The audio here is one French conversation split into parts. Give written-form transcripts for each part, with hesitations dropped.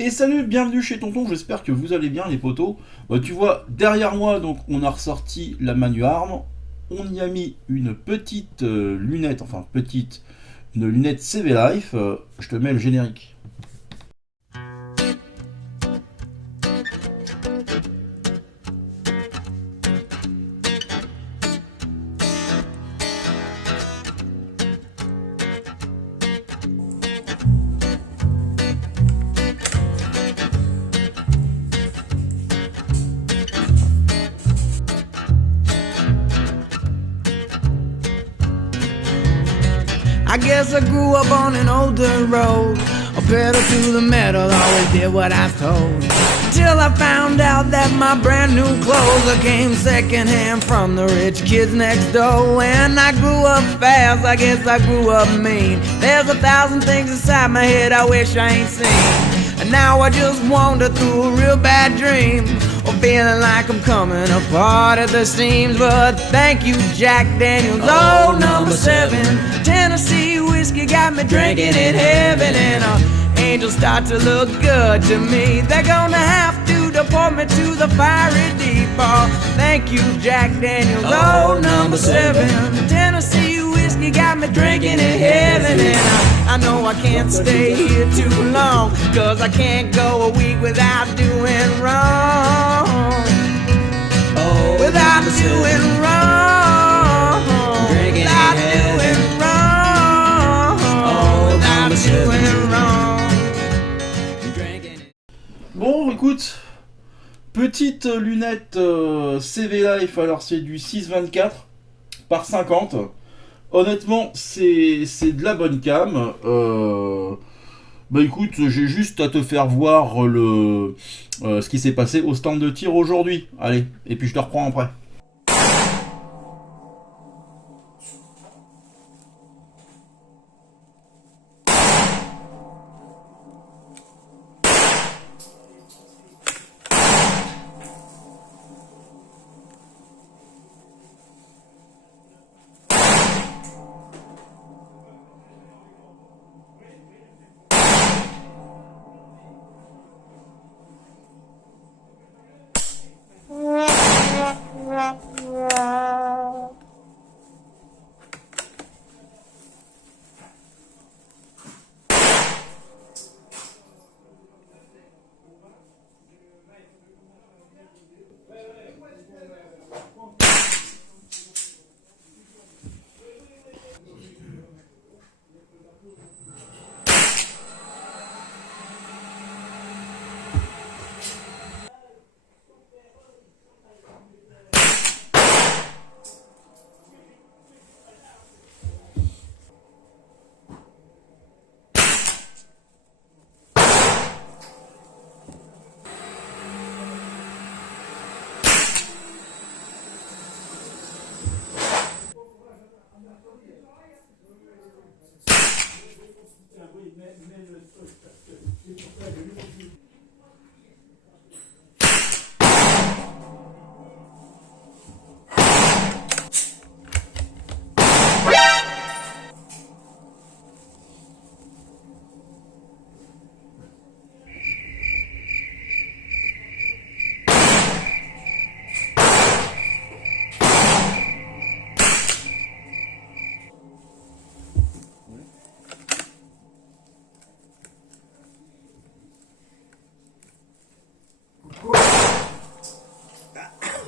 Et salut, bienvenue chez Tonton, j'espère que vous allez bien les potos. Tu vois, derrière moi, donc on a ressorti la Manuarm, on y a mis une petite lunette, une lunette CV Life, je te mets le générique. I guess I grew up on an older road. A pedal to the metal, always did what I was told. Till I found out that my brand new clothes came secondhand from the rich kids next door. When I grew up fast, I guess I grew up mean. There's 1,000 things inside my head I wish I ain't seen. And now I just wander through a real bad dream, or feeling like I'm coming apart at the seams. But thank you, Jack Daniels, oh, number 7. Tennessee whiskey got me drinking in heaven, and angels start to look good to me. They're gonna have to deport me to the fiery deep. Oh, thank you, Jack Daniels, oh, number 7. Tennessee whiskey got me drinking in heaven, and I know I can't stay here too long, 'cause I can't go a week without doing wrong. Oh, without doing wrong. Without doing wrong. Oh, without doing wrong. Bon, écoute, petite lunette CV Life, alors c'est du 6,24 par 50. Honnêtement, c'est de la bonne cam. Bah écoute, j'ai juste à te faire voir ce qui s'est passé au stand de tir aujourd'hui. Allez, et puis je te reprends après.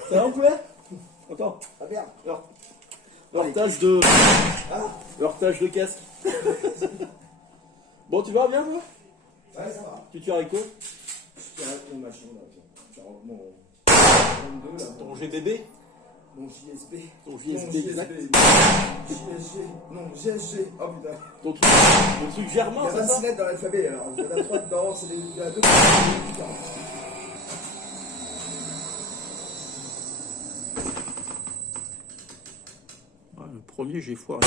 Ça va, on pouvait? Attends. Ah merde. Heurtage de. Heurtage de casque. Bon, tu vas bien, toi? Ouais, ça va. Tu tires avec quoi? Je tire avec mon machin là. Tiens. Mon 22 là. Ton GBB? Mon JSB. Ton Non, JSB JSB. exact? JSG. Non, GSG. Oh putain. Ton truc, le truc Il y germain, a c'est ça? 26 lettres dans l'alphabet alors. Il y en a 3 dedans, c'est il y en a 2. Putain. Ouais, le premier, j'ai foiré.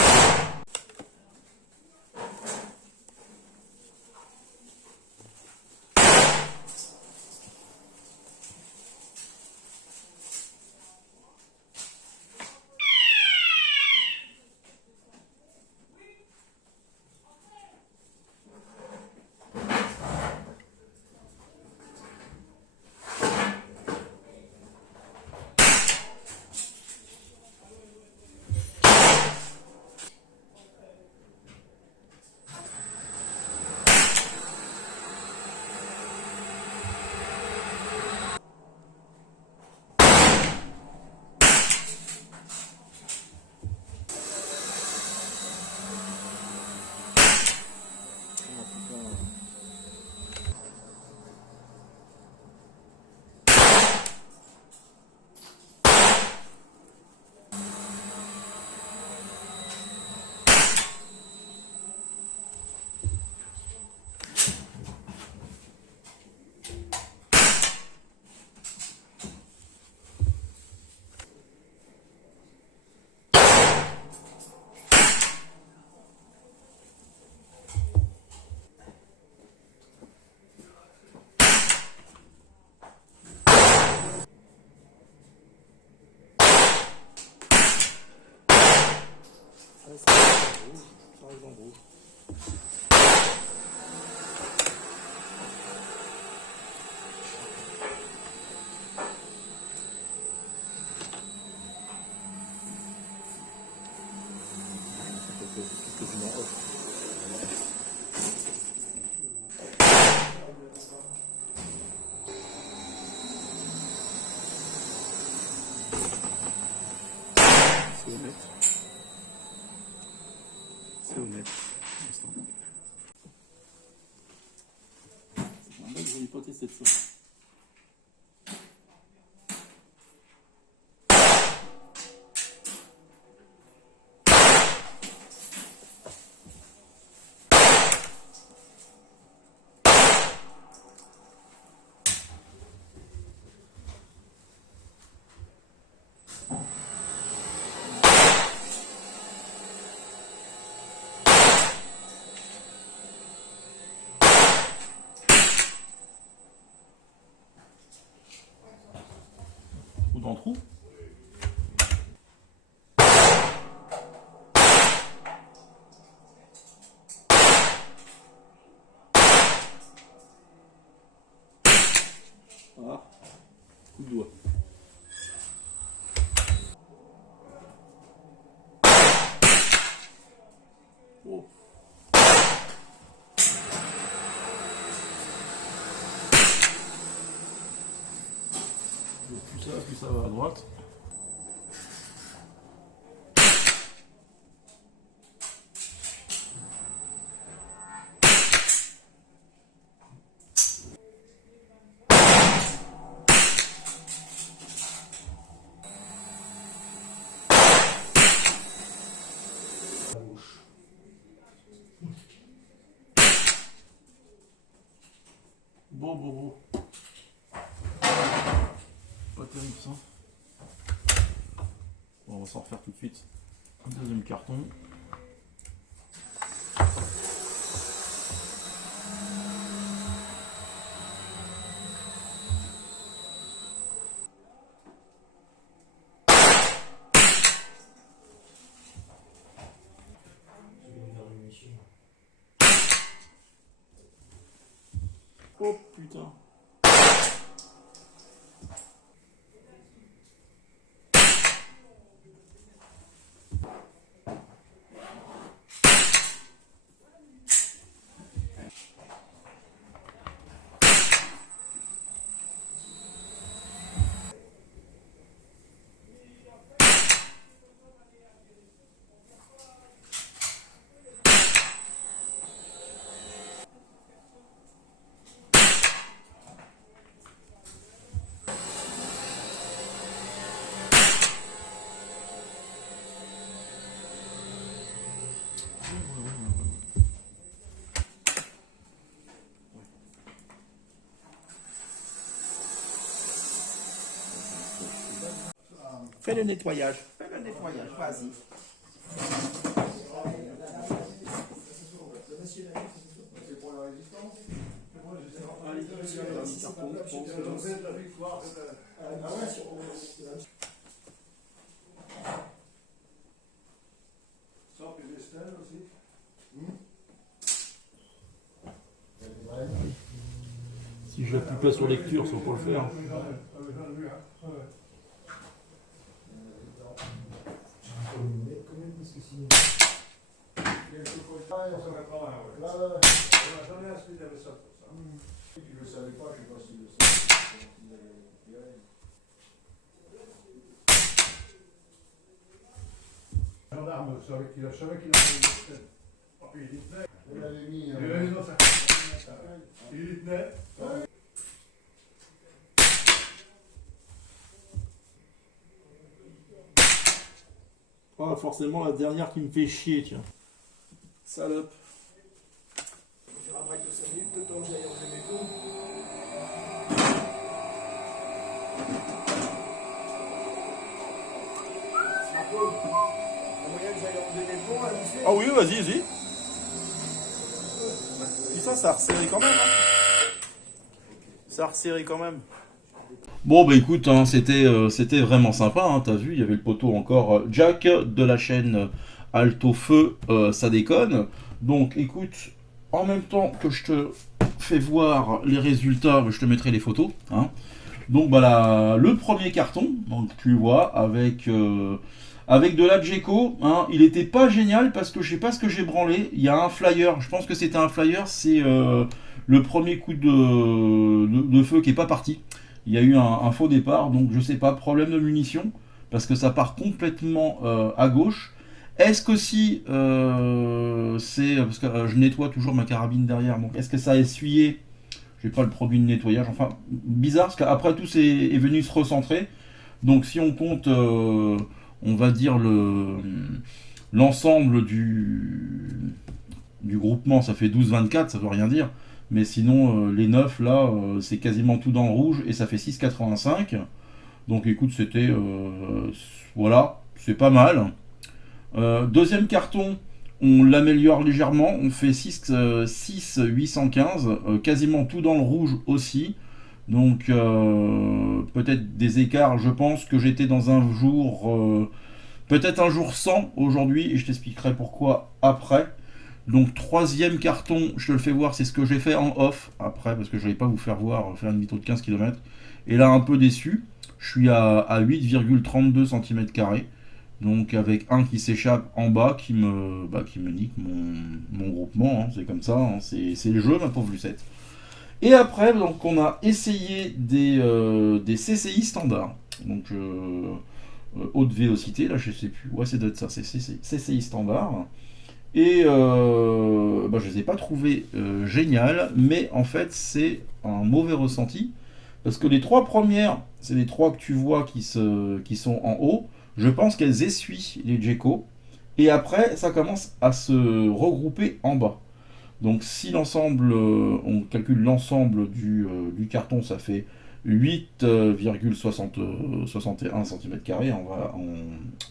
j'ai pas testé de ça. Ou dans le trou. Ah, coup de doigt. Oh. Plus ça va à droite. Bon. Pas terrible ça. Bon, on va s'en refaire tout de suite. Un deuxième carton. Oh putain. Fais le nettoyage, vas-y. Si j'appuie pas sur lecture, ça va pas le faire. Gendarme, je savais qu'il avait une il y tenait. Il l'avait mis. Il y tenait. Ah, forcément la dernière qui me fait chier, tiens. Salope. On va faire un break de 5 minutes, le temps que j'aille enlever mes pots. Ah oui, vas-y. Ça a resserré quand même. Ça a resserré quand même. Bon bah écoute, hein, c'était vraiment sympa, hein, t'as vu, il y avait le poteau encore Jack de la chaîne Alto Feu, ça déconne. Donc écoute, en même temps que je te fais voir les résultats, je te mettrai les photos. Hein. Donc voilà, le premier carton, donc tu vois, avec de la Geco, hein, il était pas génial parce que je sais pas ce que j'ai branlé. Il y a un flyer, je pense que c'était un flyer, c'est le premier coup de feu qui est pas parti. Il y a eu un faux départ, donc je sais pas, problème de munitions, parce que ça part complètement à gauche. Est-ce que si c'est parce que je nettoie toujours ma carabine derrière, donc est-ce que ça a essuyé? j'ai pas le produit de nettoyage. Enfin, bizarre parce qu'après tout est venu se recentrer. Donc si on compte, on va dire l'ensemble du groupement, ça fait 12,24, ça veut rien dire. Mais sinon, les 9 là, c'est quasiment tout dans le rouge et ça fait 6,85. Donc écoute, c'était, voilà, c'est pas mal. Deuxième carton, on l'améliore légèrement, on fait 6,815, quasiment tout dans le rouge aussi. Donc peut-être des écarts, je pense que j'étais dans un jour, peut-être un jour 100 aujourd'hui, et je t'expliquerai pourquoi après. Donc troisième carton, je te le fais voir, c'est ce que j'ai fait en off après, parce que je ne vais pas vous faire voir, faire une vidéo de 15 km. Et là un peu déçu, je suis à 8,32 cm², donc avec un qui s'échappe en bas, qui me nique mon groupement, hein, c'est comme ça, hein, c'est le jeu ma pauvre Lucette. Et après, donc, on a essayé des CCI standards. Donc, haute vélocité, là, je sais plus. Ouais, c'est d'être ça, c'est CCI standard. Et je les ai pas trouvés géniales, mais en fait, c'est un mauvais ressenti. Parce que les trois premières, c'est les trois que tu vois qui sont en haut. Je pense qu'elles essuient les Jeco. Et après, ça commence à se regrouper en bas. Donc si l'ensemble, on calcule l'ensemble du carton, ça fait 8,61 cm², on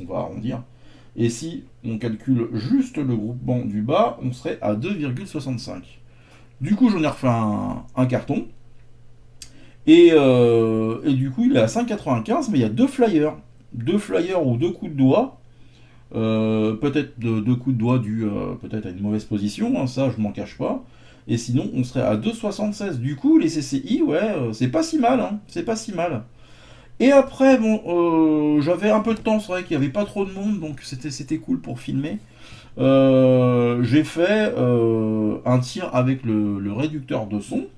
va arrondir. Et si on calcule juste le groupement du bas, on serait à 2,65. Du coup, j'en ai refait un carton. Et du coup, il est à 5,95, mais il y a deux flyers. Deux flyers ou deux coups de doigt. Peut-être deux coups de doigt dû peut-être à une mauvaise position, hein, ça je m'en cache pas. Et sinon on serait à 2,76. Du coup les CCI, ouais, c'est pas si mal, hein, c'est pas si mal. Et après bon, j'avais un peu de temps, c'est vrai qu'il n'y avait pas trop de monde, donc c'était cool pour filmer. J'ai fait un tir avec le réducteur de son.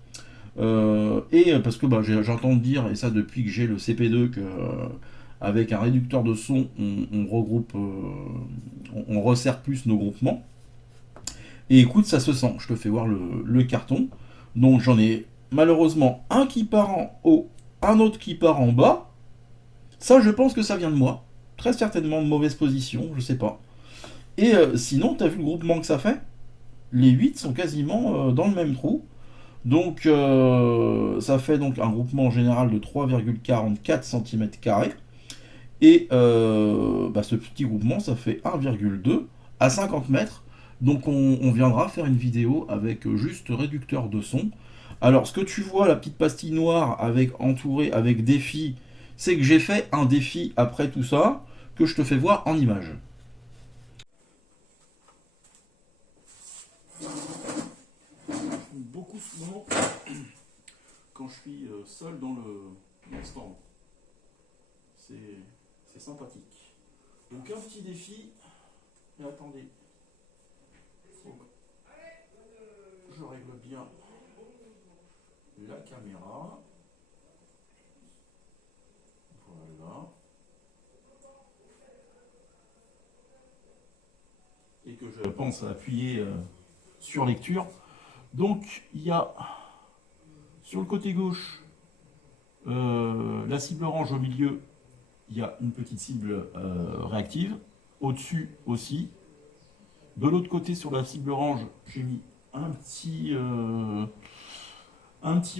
Et parce que j'entends dire, et ça depuis que j'ai le CP2, que avec un réducteur de son, on regroupe, on resserre plus nos groupements. Et écoute, ça se sent. Je te fais voir le carton. Donc j'en ai malheureusement un qui part en haut, un autre qui part en bas. Ça, je pense que ça vient de moi. Très certainement de mauvaise position, je sais pas. Et sinon, t'as vu le groupement que ça fait? Les 8 sont quasiment dans le même trou. Donc ça fait donc un groupement général de 3,44 cm². Et ce petit groupement, ça fait 1,2 à 50 mètres. Donc on viendra faire une vidéo avec juste réducteur de son. Alors ce que tu vois, la petite pastille noire entourée avec défi, c'est que j'ai fait un défi après tout ça, que je te fais voir en image. Beaucoup souvent quand je suis seul dans le stand. C'est sympathique. Donc un petit défi. Mais attendez. Donc, je règle bien la caméra. Voilà. Et que je pense à appuyer sur lecture. Donc il y a sur le côté gauche la cible orange au milieu. Il y a une petite cible réactive. Au-dessus aussi. De l'autre côté, sur la cible orange, j'ai mis un petit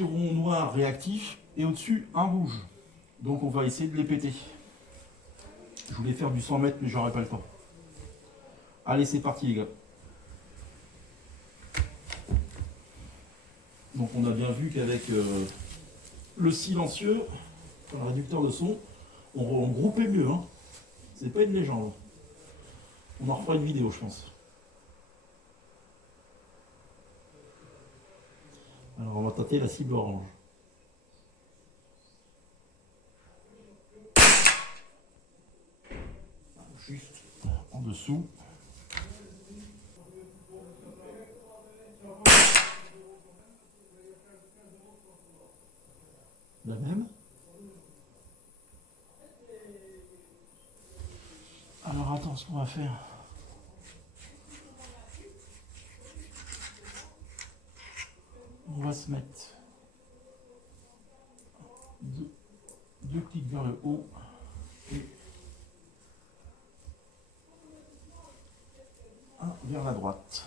rond noir réactif. Et au-dessus, un rouge. Donc on va essayer de les péter. Je voulais faire du 100 mètres, mais j'aurais pas le temps. Allez, c'est parti les gars. Donc on a bien vu qu'avec le silencieux, le réducteur de son, on groupait mieux, hein. C'est pas une légende. On en refera une vidéo, je pense. Alors on va tâter la cible orange. Juste en dessous. La même. Alors attends, ce qu'on va faire. On va se mettre deux clics vers le haut et un vers la droite.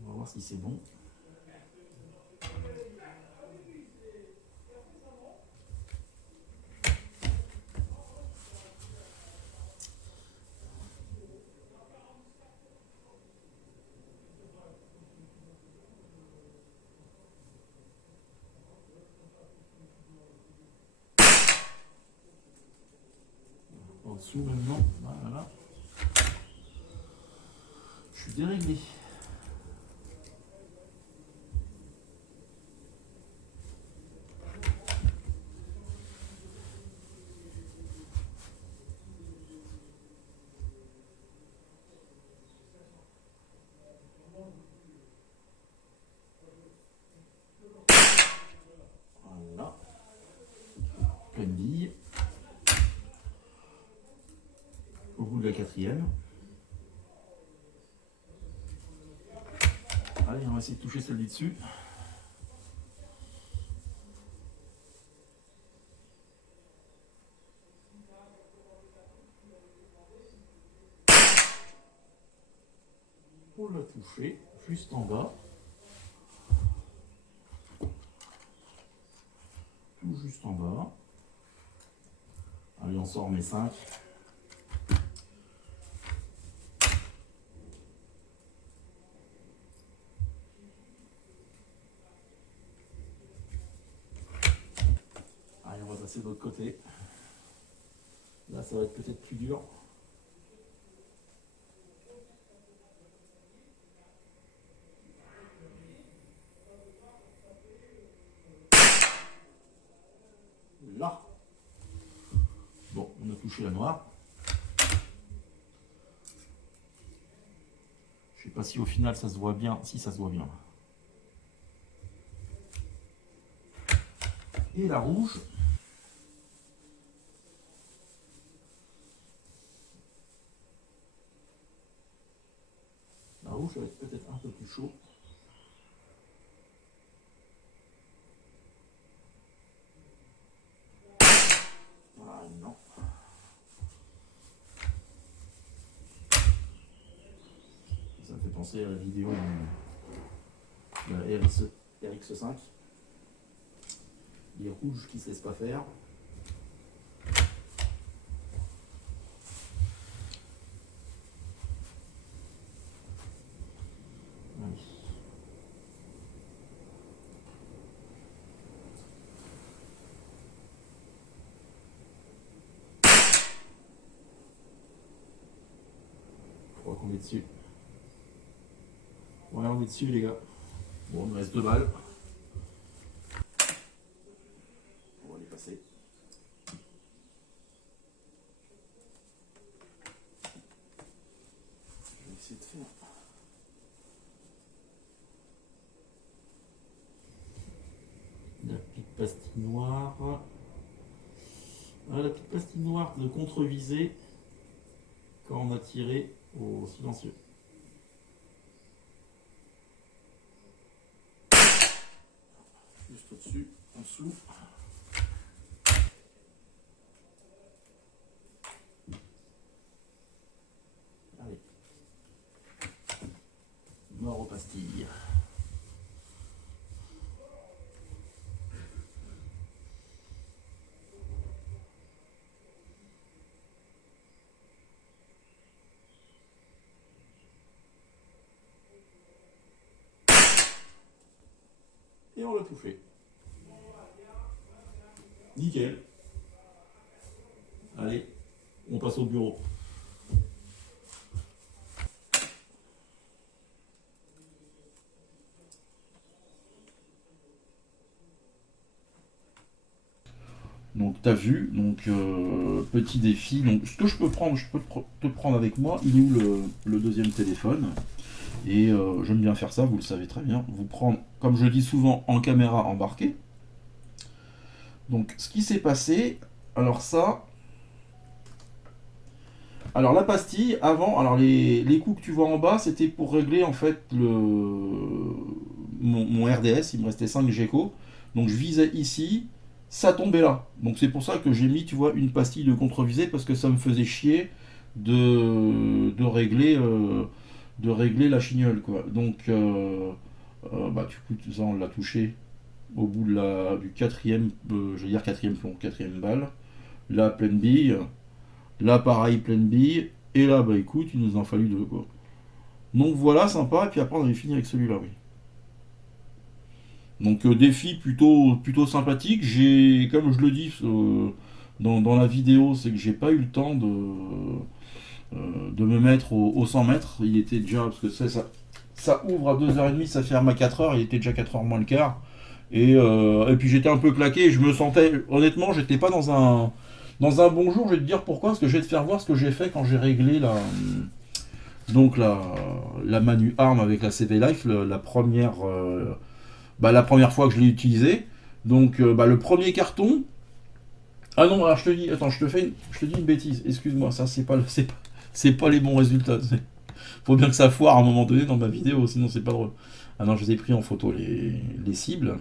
On va voir si c'est bon. En dessous maintenant, voilà. Je suis déréglé. Voilà. Pleine bille. Au bout de la quatrième. Allez, on va essayer de toucher celle du dessus. On l'a touché juste en bas. Tout juste en bas. Allez, on sort mes 5. Allez, on va passer de l'autre côté. Là, ça va être peut-être plus dur. Là. Bon, on a touché la noire. Je sais pas si au final ça se voit bien. Si, ça se voit bien. Et la rouge. La rouge va être peut-être un peu plus chaud. Ah non. Ça me fait penser à la vidéo de la RX5. Les rouges qui ne se laissent pas faire. Allez. Je crois qu'on est dessus. Ouais, on est dessus les gars. Bon, il me reste 2 balles. On va les passer. Je vais essayer de faire. La petite pastille noire. Ah, la petite pastille noire de contre-visée quand on a tiré au silencieux. Juste au-dessus, en dessous. Allez. Mort aux pastilles. Et on l'a tout fait. Nickel. Allez, on passe au bureau. Donc t'as vu, donc petit défi. Donc ce que je peux prendre, je peux te prendre avec moi. Il est où le deuxième téléphone? Et j'aime bien faire ça, vous le savez très bien. Vous prendre, comme je dis souvent, en caméra embarquée. Donc ce qui s'est passé, alors ça, alors la pastille avant, alors les coups que tu vois en bas, c'était pour régler en fait mon RDS. Il me restait 5 GECO. Donc je visais ici, ça tombait là. Donc c'est pour ça que j'ai mis, tu vois, une pastille de contre-visée parce que ça me faisait chier de régler la chignole, quoi. Donc, bah, du coup, ça, on l'a touché au bout du quatrième, je vais dire quatrième plomb, quatrième balle. Là, pleine bille. Là, pareil, pleine bille. Et là, bah écoute, il nous en fallu deux, quoi. Donc voilà, sympa. Et puis après, on avait fini avec celui-là, oui. Donc défi plutôt sympathique. J'ai, comme je le dis dans la vidéo, c'est que j'ai pas eu le temps de me mettre au 100 mètres. Il était déjà, parce que ça ouvre à 2h30, ça ferme à 4h, il était déjà 4h moins le quart. Et puis j'étais un peu claqué, et je me sentais, honnêtement, j'étais pas dans un bon jour. Je vais te dire pourquoi, parce que je vais te faire voir ce que j'ai fait quand j'ai réglé la Manu Arm avec la CV Life, la première fois que je l'ai utilisé. Donc le premier carton. Ah non, alors je te dis, attends, je te dis une bêtise, excuse-moi, ça c'est pas les bons résultats. Faut bien que ça foire à un moment donné dans ma vidéo, sinon c'est pas drôle. Ah non, je les ai pris en photo les cibles.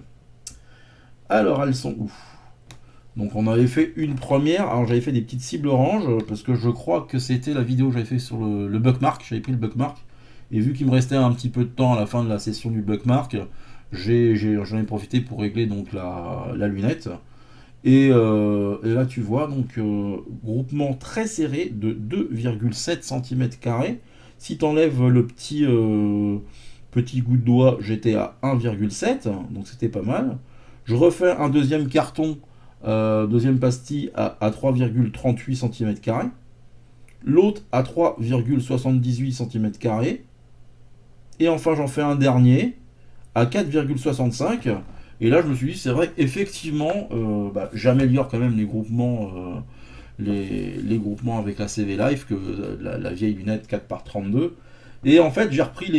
Alors elles sont où? Donc on avait fait une première, alors j'avais fait des petites cibles oranges, parce que je crois que c'était la vidéo que j'avais fait sur le Buckmark, j'avais pris le Buckmark, et vu qu'il me restait un petit peu de temps à la fin de la session du Buckmark, j'en ai profité pour régler donc la lunette. Et là tu vois, donc groupement très serré de 2,7 cm². Si tu enlèves le petit goût de doigt, j'étais à 1,7, donc c'était pas mal. Je refais un deuxième carton, deuxième pastille à 3,38 cm². L'autre à 3,78 cm². Et enfin j'en fais un dernier à 4,65. Et là je me suis dit, c'est vrai qu'effectivement j'améliore quand même les groupements avec la CV Life, que la vieille lunette 4x32. Et en fait j'ai repris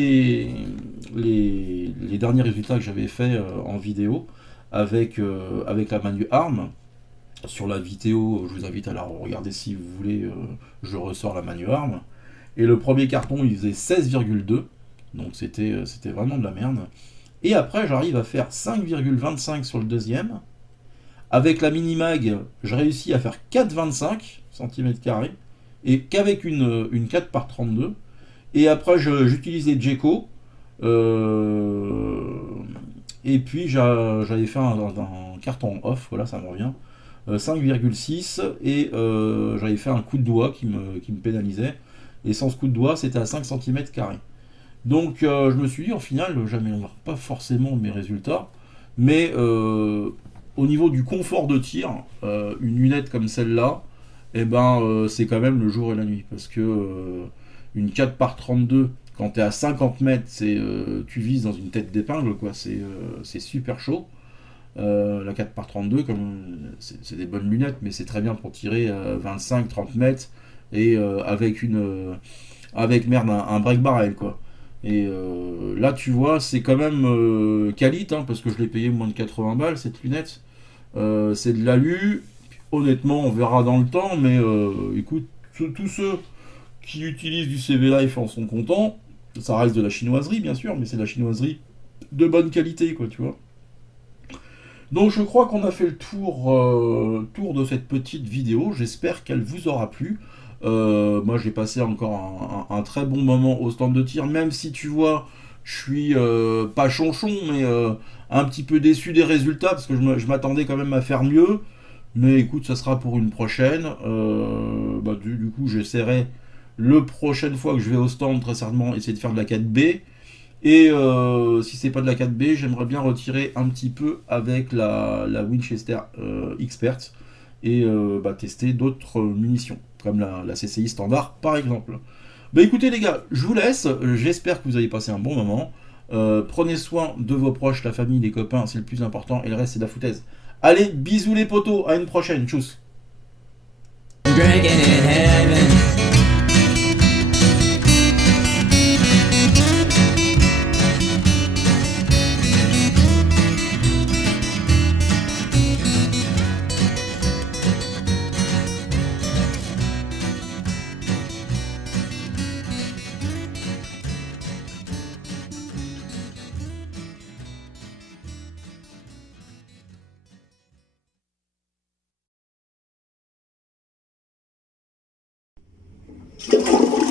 les derniers résultats que j'avais fait en vidéo avec la Manu Arm. Sur la vidéo, je vous invite à la regarder si vous voulez, je ressors la Manu Arm. Et le premier carton il faisait 16,2, donc c'était vraiment de la merde. Et après j'arrive à faire 5,25 sur le deuxième. Avec la Minimag, je réussis à faire 4,25 cm², et qu'avec une 4x32. Et après j'utilise les Jeco. Et puis j'avais fait un carton off, voilà, ça me revient. 5,6, et j'avais fait un coup de doigt qui me pénalisait. Et sans ce coup de doigt, c'était à 5 cm². Donc je me suis dit, au final, j'améliore pas forcément mes résultats, mais au niveau du confort de tir, une lunette comme celle-là, c'est quand même le jour et la nuit, parce que une 4x32, quand tu es à 50 mètres, tu vises dans une tête d'épingle, quoi. C'est super chaud. La 4x32, c'est des bonnes lunettes, mais c'est très bien pour tirer 25-30 mètres, et avec un break barrel, quoi. Et là tu vois, c'est quand même qualité, hein, parce que je l'ai payé moins de 80 balles cette lunette. C'est de l'alu, honnêtement on verra dans le temps, mais écoute, tous ceux qui utilisent du CV Life en sont contents. Ça reste de la chinoiserie bien sûr, mais c'est de la chinoiserie de bonne qualité, quoi, tu vois. Donc je crois qu'on a fait le tour de cette petite vidéo, j'espère qu'elle vous aura plu. Moi j'ai passé encore un très bon moment au stand de tir, même si tu vois, je suis pas chonchon, mais un petit peu déçu des résultats, parce que je m'attendais quand même à faire mieux. Mais écoute, ça sera pour une prochaine. Du coup j'essaierai le prochaine fois que je vais au stand, très certainement essayer de faire de la 4B. Et si c'est pas de la 4B, j'aimerais bien retirer un petit peu avec la Winchester Expert, et tester d'autres munitions, comme la CCI standard par exemple. Écoutez les gars, je vous laisse, j'espère que vous avez passé un bon moment. Prenez soin de vos proches, la famille, les copains, c'est le plus important, et le reste c'est de la foutaise. Allez, bisous les potos, à une prochaine, tchuss. Voilà.